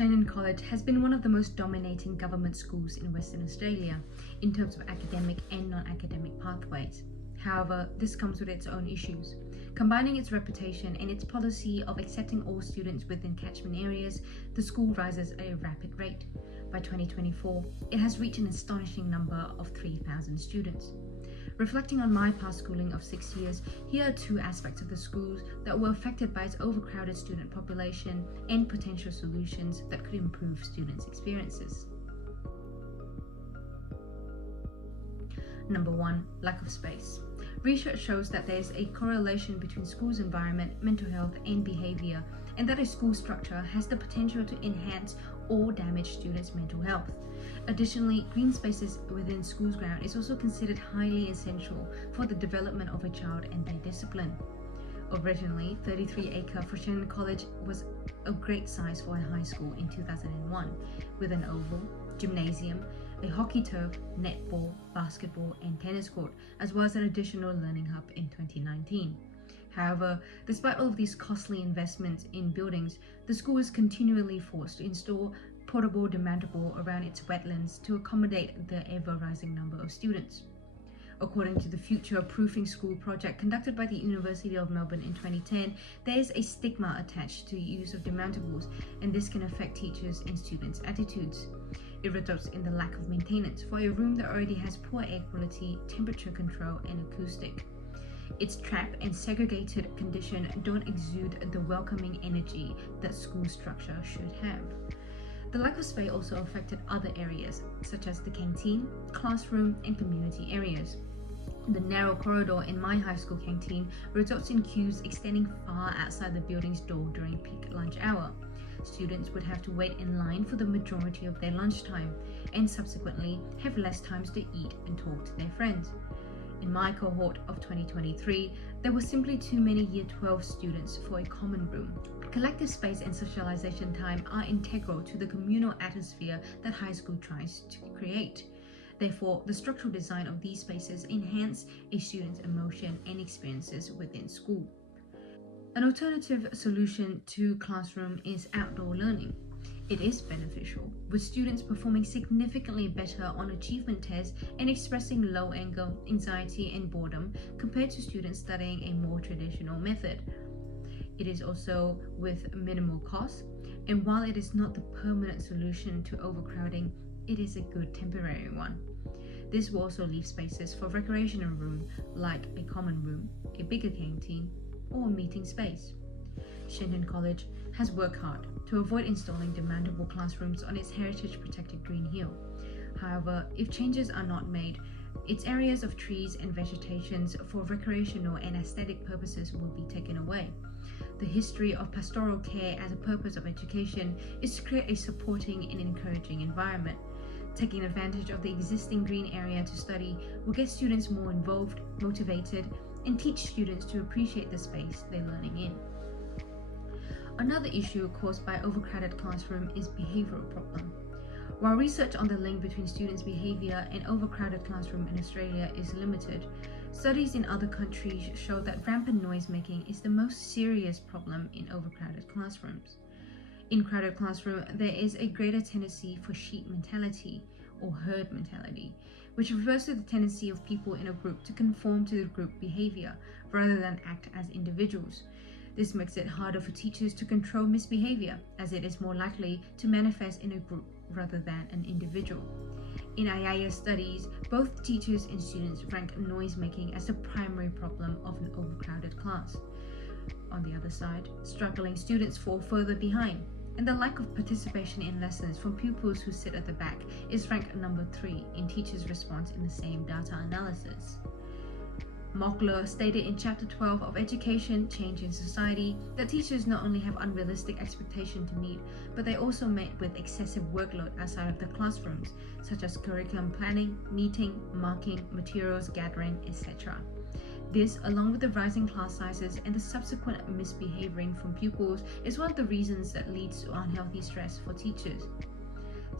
Shannon College has been one of the most dominating government schools in Western Australia in terms of academic and non-academic pathways. However, this comes with its own issues. Combining its reputation and its policy of accepting all students within catchment areas, the school rises at a rapid rate. By 2024, it has reached an astonishing number of 3,000 students. Reflecting on my past schooling of 6 years, here are two aspects of the schools that were affected by its overcrowded student population and potential solutions that could improve students' experiences. Number 1. Lack of space. Research shows that there is a correlation between schools' environment, mental health, and behavior, and that a school structure has the potential to enhance or damage students' mental health. Additionally, green spaces within school's ground is also considered highly essential for the development of a child and their discipline. Originally, 33-acre for Shannon College was a great size for a high school in 2001, with an oval, gymnasium, a hockey turf, netball, basketball, and tennis court, as well as an additional learning hub in 2019. However, despite all of these costly investments in buildings, the school is continually forced to install portable demountable around its wetlands to accommodate the ever-rising number of students. According to the Future Proofing School project conducted by the University of Melbourne in 2010, there is a stigma attached to the use of demountables, and this can affect teachers' and students' attitudes. It results in the lack of maintenance for a room that already has poor air quality, temperature control, and acoustic. Its trapped and segregated condition don't exude the welcoming energy that school structure should have. The lack of space also affected other areas, such as the canteen, classroom, and community areas. The narrow corridor in my high school canteen results in queues extending far outside the building's door during peak lunch hour. Students would have to wait in line for the majority of their lunchtime, and subsequently have less time to eat and talk to their friends. In my cohort of 2023, there were simply too many Year 12 students for a common room. Collective space and socialization time are integral to the communal atmosphere that high school tries to create. Therefore, the structural design of these spaces enhance a student's emotion and experiences within school. An alternative solution to classroom is outdoor learning. It is beneficial, with students performing significantly better on achievement tests and expressing low anger, anxiety, and boredom compared to students studying a more traditional method. It is also with minimal cost, and while it is not the permanent solution to overcrowding, it is a good temporary one. This will also leave spaces for recreational room like a common room, a bigger canteen, or a meeting space. Shannon College has worked hard to avoid installing demountable classrooms on its heritage-protected Green Hill. However, if changes are not made, its areas of trees and vegetations for recreational and aesthetic purposes will be taken away. The history of pastoral care as a purpose of education is to create a supporting and encouraging environment. Taking advantage of the existing green area to study will get students more involved, motivated, and teach students to appreciate the space they're learning in. Another issue caused by overcrowded classroom is behavioral problem. While research on the link between students' behavior and overcrowded classroom in Australia is limited, studies in other countries show that rampant noise making is the most serious problem in overcrowded classrooms. In crowded classroom, there is a greater tendency for sheep mentality or herd mentality, which refers to the tendency of people in a group to conform to the group behavior rather than act as individuals. This makes it harder for teachers to control misbehavior, as it is more likely to manifest in a group rather than an individual. In IIS studies, both teachers and students rank noise making as the primary problem of an overcrowded class. On the other side, struggling students fall further behind, and the lack of participation in lessons from pupils who sit at the back is ranked number 3 in teachers' response in the same data analysis. Mockler stated in Chapter 12 of Education, Change in Society that teachers not only have unrealistic expectations to meet, but they also met with excessive workload outside of the classrooms, such as curriculum planning, meeting, marking, materials gathering, etc. This, along with the rising class sizes and the subsequent misbehaving from pupils, is one of the reasons that leads to unhealthy stress for teachers.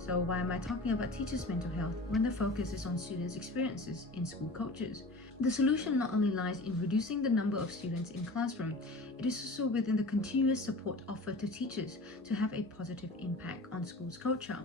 So why am I talking about teachers' mental health when the focus is on students' experiences in school cultures? The solution not only lies in reducing the number of students in classroom, it is also within the continuous support offered to teachers to have a positive impact on schools' culture.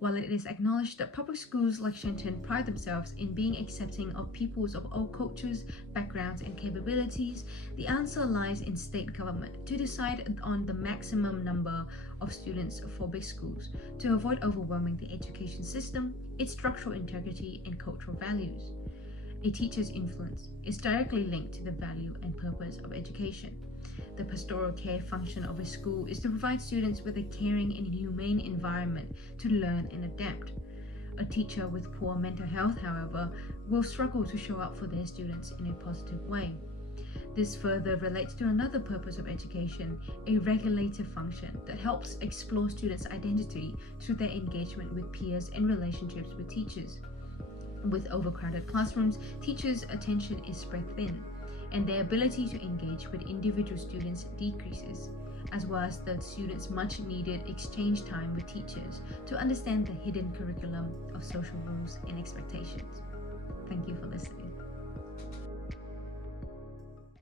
While it is acknowledged that public schools like Shenton pride themselves in being accepting of pupils of all cultures, backgrounds, and capabilities, the answer lies in state government to decide on the maximum number of students for big schools to avoid overwhelming the education system, its structural integrity, and cultural values. A teacher's influence is directly linked to the value and purpose of education. The pastoral care function of a school is to provide students with a caring and humane environment to learn and adapt. A teacher with poor mental health, however, will struggle to show up for their students in a positive way. This further relates to another purpose of education, a regulative function that helps explore students' identity through their engagement with peers and relationships with teachers. With overcrowded classrooms, teachers' attention is spread thin, and their ability to engage with individual students decreases, as well as the students' much needed exchange time with teachers to understand the hidden curriculum of social rules and expectations.